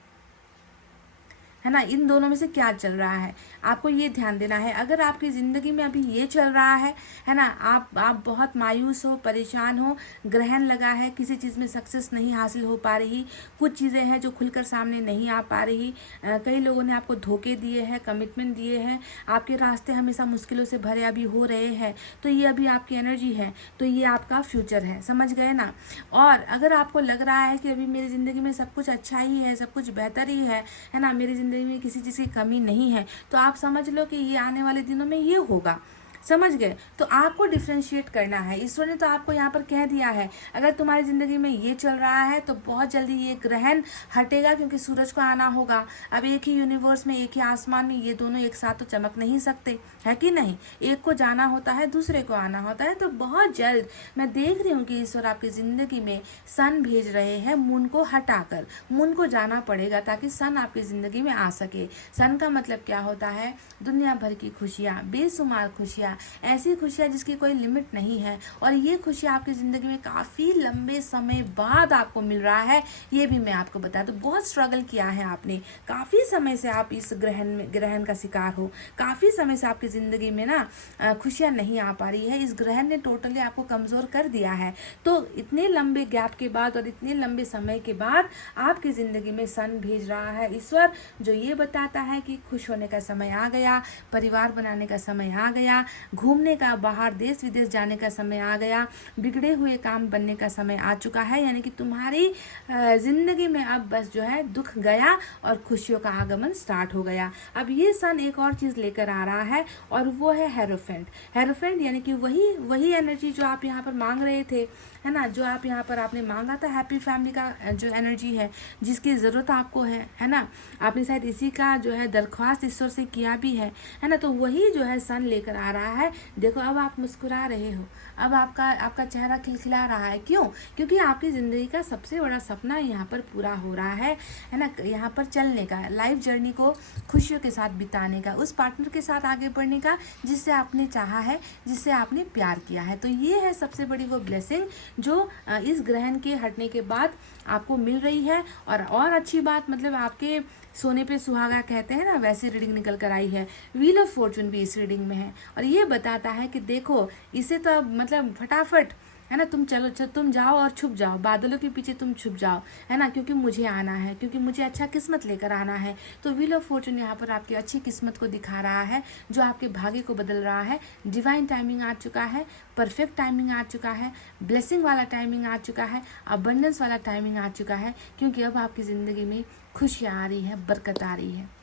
ना, इन दोनों में से क्या चल रहा है, आपको ये ध्यान देना है। अगर आपकी ज़िंदगी में अभी ये चल रहा है ना, आप बहुत मायूस हो, परेशान हो, ग्रहण लगा है, किसी चीज़ में सक्सेस नहीं हासिल हो पा रही, कुछ चीज़ें हैं जो खुलकर सामने नहीं आ पा रही, कई लोगों ने आपको धोखे दिए हैं, कमिटमेंट दिए हैं, आपके रास्ते हमेशा मुश्किलों से भरे अभी हो रहे हैं, तो ये अभी आपकी एनर्जी है, तो ये आपका फ्यूचर है, समझ गए ना। और अगर आपको लग रहा है कि अभी मेरी ज़िंदगी में सब कुछ अच्छा ही है, सब कुछ बेहतर ही है ना, मेरी ज़िंदगी में किसी चीज़ की कमी नहीं है, तो आप समझ लो कि ये आने वाले दिनों में ये होगा। समझ गए? तो आपको डिफ्रेंशिएट करना है। ईश्वर ने तो आपको यहाँ पर कह दिया है, अगर तुम्हारी ज़िंदगी में ये चल रहा है तो बहुत जल्दी ये ग्रहण हटेगा, क्योंकि सूरज को आना होगा। अब एक ही यूनिवर्स में, एक ही आसमान में ये दोनों एक साथ तो चमक नहीं सकते, है कि नहीं? एक को जाना होता है, दूसरे को आना होता है। तो बहुत जल्द मैं देख रही हूँ कि ईश्वर आपकी ज़िंदगी में सन भेज रहे हैं, मून को हटाकर। मून को जाना पड़ेगा ताकि सन आपकी ज़िंदगी में आ सके। सन का मतलब क्या होता है? दुनिया भर की खुशियाँ, बेशुमार खुशियाँ, ऐसी खुशियाँ जिसकी कोई लिमिट नहीं है। और ये खुशियाँ आपकी ज़िंदगी में काफ़ी लंबे समय बाद आपको मिल रहा है, ये भी मैं आपको बता दूँ। बहुत स्ट्रगल किया है आपने, काफ़ी समय से आप इस ग्रहण का शिकार हो। काफ़ी समय से आपकी ज़िंदगी में ना खुशियाँ नहीं आ पा रही है। इस ग्रहण ने टोटली आपको कमज़ोर कर दिया है। तो इतने लंबे गैप के बाद और इतने लंबे समय के बाद आपकी ज़िंदगी में सन भेज रहा है ईश्वर, जो ये बताता है कि खुश होने का समय आ गया, परिवार बनाने का समय आ गया, घूमने का, बाहर देश विदेश जाने का समय आ गया, बिगड़े हुए काम बनने का समय आ चुका है। यानी कि तुम्हारी ज़िंदगी में अब बस जो है दुख गया और खुशियों का आगमन स्टार्ट हो गया। अब ये सन एक और चीज़ लेकर आ रहा है, और वो है हेरोफेंट। हेरोफेंट यानी कि वही एनर्जी जो आप यहाँ पर मांग रहे थे, है ना, जो आप यहाँ पर आपने मांगा था, हैप्पी फैमिली का जो एनर्जी है, जिसकी ज़रूरत आपको है ना, आपने शायद इसी का जो है दरख्वास्त ईश्वर से किया भी है ना। तो वही जो है सन लेकर आ रहा है। देखो, अब आप मुस्कुरा रहे हो, अब आपका चेहरा खिलखिला रहा है। क्यों? क्योंकि आपकी ज़िंदगी का सबसे बड़ा सपना यहाँ पर पूरा हो रहा है ना, यहाँ पर चलने का, लाइफ जर्नी को खुशियों के साथ बिताने का, उस पार्टनर के साथ आगे बढ़ने का जिससे आपने चाहा है, जिससे आपने प्यार किया है। तो ये है सबसे बड़ी वो ब्लेसिंग जो इस ग्रहण के हटने के बाद आपको मिल रही है। और अच्छी बात, मतलब आपके सोने पे सुहागा कहते हैं ना, वैसी रीडिंग निकल कर आई है। व्हील ऑफ फॉर्चून भी इस रीडिंग में है, और ये बताता है कि देखो, इसे तो मतलब फटाफट, है ना, तुम जाओ और छुप जाओ, बादलों के पीछे तुम छुप जाओ, है ना, क्योंकि मुझे आना है, क्योंकि मुझे अच्छा किस्मत लेकर आना है। तो व्हील ऑफ फॉर्चून यहाँ पर आपकी अच्छी किस्मत को दिखा रहा है, जो आपके भाग्य को बदल रहा है। डिवाइन टाइमिंग आ चुका है, परफेक्ट टाइमिंग आ चुका है, ब्लेसिंग वाला टाइमिंग आ चुका है, अबंडेंस वाला टाइमिंग आ चुका है, क्योंकि अब आपकी ज़िंदगी में खुशियाँ आ रही है, बरकत आ रही है।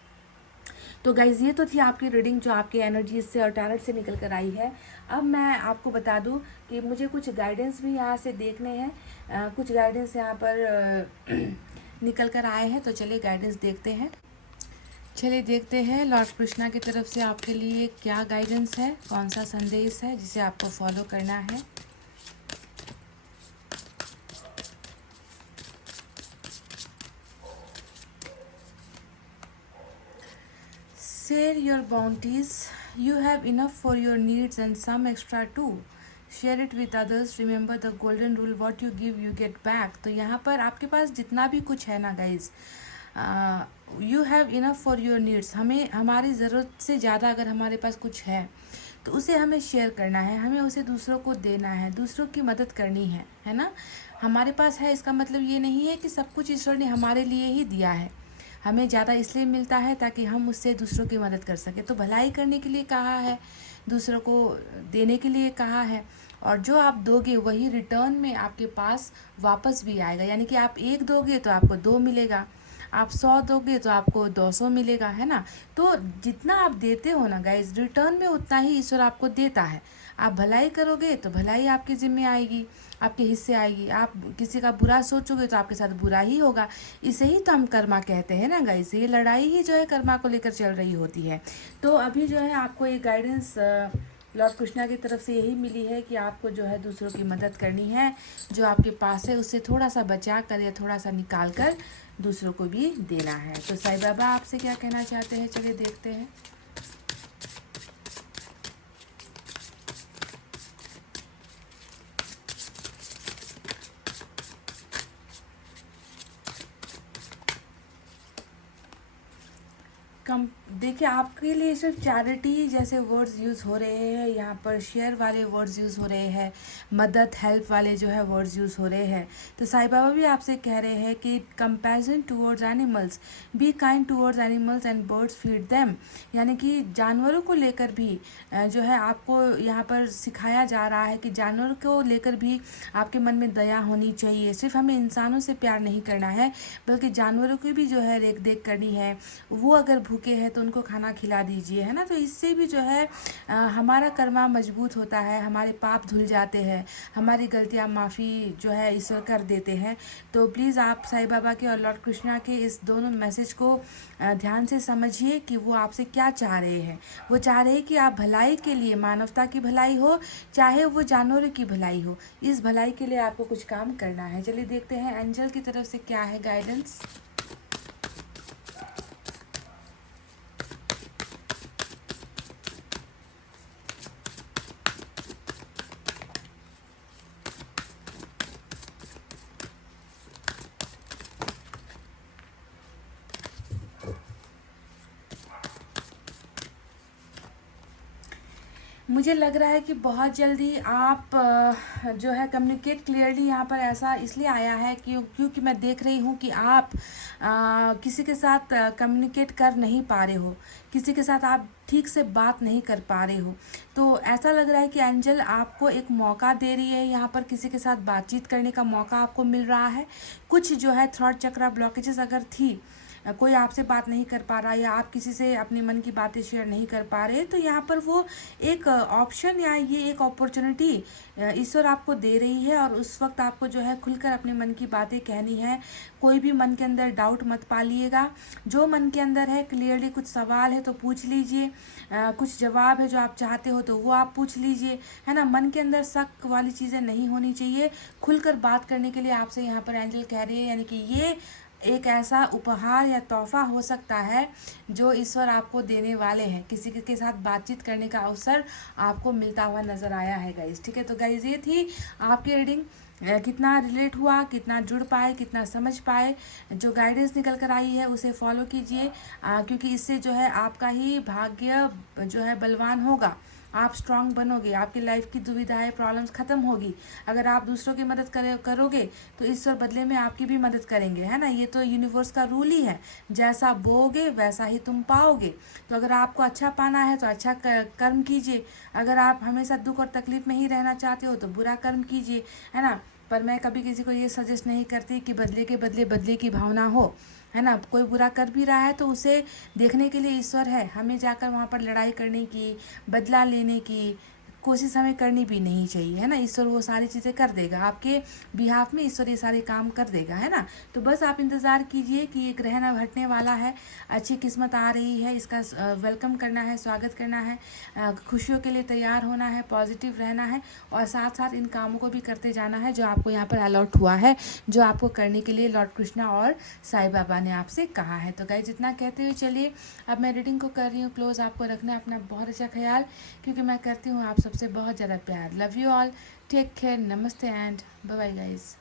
तो गाइज, ये तो थी आपकी रीडिंग जो आपकी एनर्जीज से और टैरोट से निकल कर आई है। अब मैं आपको बता दूं कि मुझे कुछ गाइडेंस भी यहाँ से देखने हैं। कुछ गाइडेंस यहाँ पर निकल कर आए हैं, तो चलिए गाइडेंस देखते हैं। चलिए देखते हैं लॉर्ड कृष्णा की तरफ से आपके लिए क्या गाइडेंस है, कौन सा संदेश है जिसे आपको फॉलो करना है। Share your bounties. You have enough for your needs and some extra too. Share it with others. Remember the golden rule, what you give you get back. तो यहाँ पर आपके पास जितना भी कुछ है ना guys, you have enough for your needs. हमें हमारी ज़रूरत से ज़्यादा अगर हमारे पास कुछ है तो उसे हमें शेयर करना है, हमें उसे दूसरों को देना है, दूसरों की मदद करनी है ना। हमारे पास है, इसका मतलब ये नहीं है कि सब कुछ ईश्वर ने हमारे लिए ही दिया है। हमें ज़्यादा इसलिए मिलता है ताकि हम उससे दूसरों की मदद कर सकें। तो भलाई करने के लिए कहा है, दूसरों को देने के लिए कहा है, और जो आप दोगे वही रिटर्न में आपके पास वापस भी आएगा। यानी कि आप 1 दोगे तो आपको 2 मिलेगा, आप 100 दोगे तो आपको 200 मिलेगा, है ना। तो जितना आप देते हो ना गाइज, रिटर्न में उतना ही ईश्वर आपको देता है। आप भलाई करोगे तो भलाई आपके जिम्मे आएगी, आपके हिस्से आएगी। आप किसी का बुरा सोचोगे तो आपके साथ बुरा ही होगा। इसे ही तो हम कर्मा कहते हैं ना गाइस। ये लड़ाई ही जो है कर्मा को लेकर चल रही होती है। तो अभी जो है आपको ये गाइडेंस लॉर्ड कृष्णा की तरफ से यही मिली है कि आपको जो है दूसरों की मदद करनी है, जो आपके पास है उससे थोड़ा सा बचा कर या थोड़ा सा निकाल कर दूसरों को भी देना है। तो साईं बाबा आपसे क्या कहना चाहते हैं, चलिए देखते हैं। देखिए, आपके लिए सिर्फ चैरिटी जैसे वर्ड्स यूज़ हो रहे हैं यहाँ पर, शेयर वाले वर्ड्स यूज़ हो रहे हैं, मदद, हेल्प वाले जो है वर्ड्स यूज़ हो रहे हैं। तो साईं बाबा भी आपसे कह रहे हैं कि compassion towards animals, be kind towards animals and birds feed them. यानी कि जानवरों को लेकर भी जो है आपको यहाँ पर सिखाया जा रहा है कि जानवरों को लेकर भी आपके मन में दया होनी चाहिए। सिर्फ हमें इंसानों से प्यार नहीं करना है, बल्कि जानवरों की भी जो है रेख देख करनी है। वो अगर भूखे हैं तो उनको खाना खिला दीजिए, है ना। तो इससे भी जो है हमारा कर्मा मजबूत होता है, हमारे पाप धुल जाते हैं, हमारी गलतियाँ माफ़ी जो है ईश्वर कर देते हैं। तो प्लीज़ आप साईं बाबा के और लॉर्ड कृष्णा के इस दोनों मैसेज को ध्यान से समझिए कि वो आपसे क्या चाह रहे हैं। वो चाह रहे हैं कि आप भलाई के लिए, मानवता की भलाई हो चाहे वो जानवरों की भलाई हो, इस भलाई के लिए आपको कुछ काम करना है। चलिए देखते हैं एंजल की तरफ से क्या है गाइडेंस। मुझे लग रहा है कि बहुत जल्दी आप जो है कम्युनिकेट क्लियरली, यहाँ पर ऐसा इसलिए आया है क्योंकि मैं देख रही हूँ कि आप किसी के साथ कम्युनिकेट कर नहीं पा रहे हो, किसी के साथ आप ठीक से बात नहीं कर पा रहे हो। तो ऐसा लग रहा है कि एंजल आपको एक मौका दे रही है, यहाँ पर किसी के साथ बातचीत करने का मौका आपको मिल रहा है। कुछ जो है थ्रॉट चक्रा ब्लॉकेजेस अगर थी, कोई आपसे बात नहीं कर पा रहा या आप किसी से अपने मन की बातें शेयर नहीं कर पा रहे, तो यहाँ पर वो एक ऑप्शन या ये एक अपॉर्चुनिटी ईश्वर आपको दे रही है। और उस वक्त आपको जो है खुलकर अपने मन की बातें कहनी है। कोई भी मन के अंदर डाउट मत पालिएगा, जो मन के अंदर है क्लियरली कुछ सवाल है तो पूछ लीजिए, कुछ जवाब है जो आप चाहते हो तो वो आप पूछ लीजिए, है ना। मन के अंदर शक वाली चीज़ें नहीं होनी चाहिए। खुलकर बात करने के लिए आपसे यहाँ पर एंजल कह रही है, यानी कि ये एक ऐसा उपहार या तोहफा हो सकता है जो ईश्वर आपको देने वाले हैं। किसी के साथ बातचीत करने का अवसर आपको मिलता हुआ नज़र आया है गाइज, ठीक है। तो गाइज ये थी आपकी रीडिंग। कितना रिलेट हुआ, कितना जुड़ पाए, कितना समझ पाए, जो गाइडेंस निकल कर आई है उसे फॉलो कीजिए, क्योंकि इससे जो है आपका ही भाग्य जो है बलवान होगा। आप स्ट्रांग बनोगे, आपकी लाइफ की दुविधाएं, प्रॉब्लम्स ख़त्म होगी। अगर आप दूसरों की मदद करोगे तो ईश्वर बदले में आपकी भी मदद करेंगे, है ना। ये तो यूनिवर्स का रूल ही है, जैसा बोओगे वैसा ही तुम पाओगे। तो अगर आपको अच्छा पाना है तो अच्छा कर्म कीजिए, अगर आप हमेशा दुख और तकलीफ में ही रहना चाहते हो तो बुरा कर्म कीजिए, है ना। पर मैं कभी किसी को ये सजेस्ट नहीं करती कि बदले के बदले बदले की भावना हो, है ना। कोई बुरा कर भी रहा है तो उसे देखने के लिए ईश्वर है, हमें जाकर वहाँ पर लड़ाई करने की, बदला लेने की कोशिश हमें करनी भी नहीं चाहिए, है ना। ईश्वर वो सारी चीज़ें कर देगा आपके बिहाफ में, ईश्वर ये सारे काम कर देगा, है ना। तो बस आप इंतज़ार कीजिए कि एक ग्रहण अब हटने वाला है, अच्छी किस्मत आ रही है, इसका वेलकम करना है, स्वागत करना है, खुशियों के लिए तैयार होना है, पॉजिटिव रहना है और साथ साथ इन कामों को भी करते जाना है जो आपको यहाँ पर अलॉट हुआ है, जो आपको करने के लिए लॉर्ड कृष्णा और साईं बाबा ने आपसे कहा है। तो गाइस जितना कहते हुए चलिए अब मैं रीडिंग को कर रही हूँ क्लोज। आपको रखना है अपना बहुत अच्छा ख्याल, क्योंकि मैं करती हूँ आप सबसे बहुत ज़्यादा प्यार। Love you all, take care, नमस्ते एंड बाय बाय गाइस।